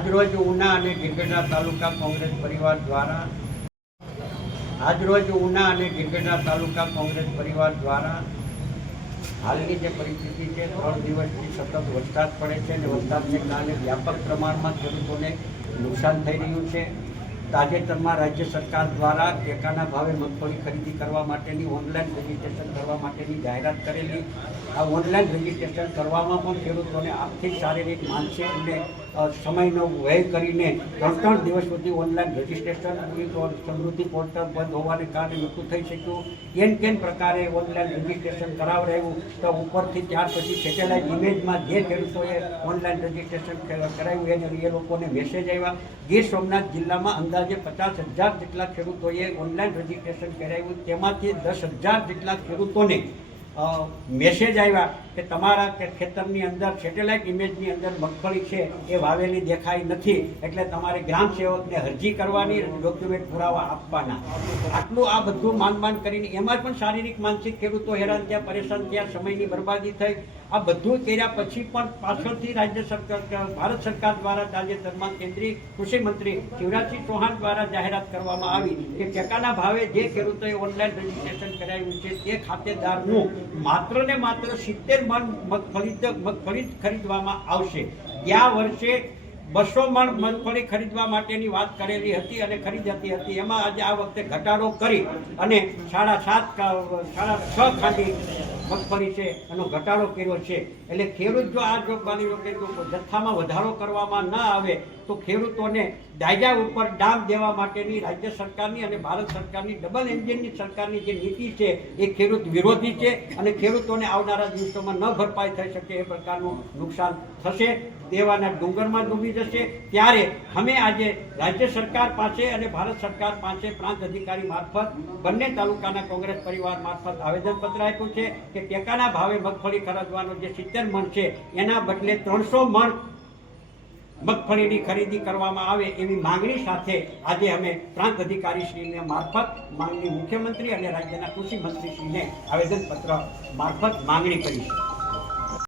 આજરોજ ઉના અને ગીરગઢડા તાલુકા કોંગ્રેસ પરિવાર દ્વારા હાલની જે પરિસ્થિતિ છે, 3 દિવસથી સતત વરસાદ પડે છે અને વરસાદને કારણે વ્યાપક પ્રમાણમાં ખેડૂતોને નુકસાન થઈ રહ્યું છે. તાજેતરમાં રાજ્ય સરકાર દ્વારા ટેકાના ભાવે મગફળી ખરીદી કરવા માટેની ઓનલાઈન રજીસ્ટ્રેશન કરવા માટેની જાહેરાત કરેલી. આ ઓનલાઈન રજીસ્ટ્રેશન કરવામાં પણ ખેડૂતોને આર્થિક, શારીરિક, માનસિક અને સમયનો વ્યય કરીને 3 દિવસ સુધી ઓનલાઈન રજીસ્ટ્રેશન સમૃદ્ધિ પોર્ટલ બંધ હોવાને કારણે નહોતું થઈ શક્યું. કેન પ્રકારે ઓનલાઈન રજીસ્ટ્રેશન કરાવડાવ્યું તો ઉપરથી ત્યાર પછી સેટેલાઇટ ઇમેજમાં જે ખેડૂતોએ ઓનલાઈન રજીસ્ટ્રેશન કરાવ્યું એને એ લોકોને મેસેજ આવ્યા. ગીર સોમનાથ જિલ્લામાં અંદાજે 50,000 જેટલા ખેડૂતોએ ઓનલાઈન રજીસ્ટ્રેશન કરાવ્યું. તેમાંથી 10,000 જેટલા ખેડૂતોને મેસેજ આવ્યા કે તમારા ખેતરની અંદર સેટેલાઇટ ઇમેજની અંદર મગફળી છે એ વાવેલી દેખાઈ નથી, એટલે તમારે ગ્રામ સેવકને અરજી કરવાની, ડોક્યુમેન્ટ પુરાવા આપવાના. આટલું આ બધું માંડ કરીને એમાં પણ શારીરિક, માનસિક ખેડૂતો હેરાન થયા, પરેશાન થયા, સમયની બરબાદી થઈ. આ બધું કર્યા પછી પણ પાછળથી રાજ્ય સરકાર, ભારત સરકાર દ્વારા તાજેતરમાં કેન્દ્રીય કૃષિ મંત્રી શિવરાજસિંહ ચૌહાણ દ્વારા જાહેરાત કરવામાં આવી કે ટેકાના ભાવે જે ખેડૂતોએ ઓનલાઈન રજીસ્ટ્રેશન કરાવ્યું છે તે ખાતેદારનું માત્ર ને માત્ર 70 મણ મગફળી ખરીદવામાં આવશે. ગયા વર્ષે 200 મણ મગફળી ખરીદવા માટેની વાત કરેલી હતી અને ખરીદાતી હતી. એમાં આજે આ વખતે ઘટાડો કરી અને 6.5 ખાંડી મગફળી છે એનો ઘટાડો કર્યો છે. એટલે ખેડૂત જો આ જથ્થામાં વધારો કરવામાં ન આવે તો ખેડૂતોને દાયજા ઉપર દામ દેવા માટેની રાજ્ય સરકારની અને ભારત સરકારની ડબલ એન્જિનની સરકારની જે નીતિ છે એ ખેડૂત વિરોધી છે અને ખેડૂતોને આવનારા દિવસોમાં ન ભરપાઈ થઈ શકે એ પ્રકારનું નુકસાન થશે, દેવાના ડુંગરમાં ડૂબી જશે. ત્યારે અમે આજે રાજ્ય સરકાર પાસે અને ભારત સરકાર પાસે પ્રાંત અધિકારી મારફત બંને તાલુકાના કોંગ્રેસ પરિવાર મારફત આવેદનપત્ર આપ્યું છે કે ટેકાના ભાવે મગફળી ખરીદવાનો જે 70 મણ છે એના બદલે 300 મણ મગફળીની ખરીદી કરવામાં આવે એવી માંગણી સાથે આજે અમે પ્રાંત અધિકારીશ્રીને મારફત માંગણી મુખ્યમંત્રી અને રાજ્યના કૃષિ મંત્રીશ્રીને આવેદનપત્ર મારફત માંગણી કરી છે.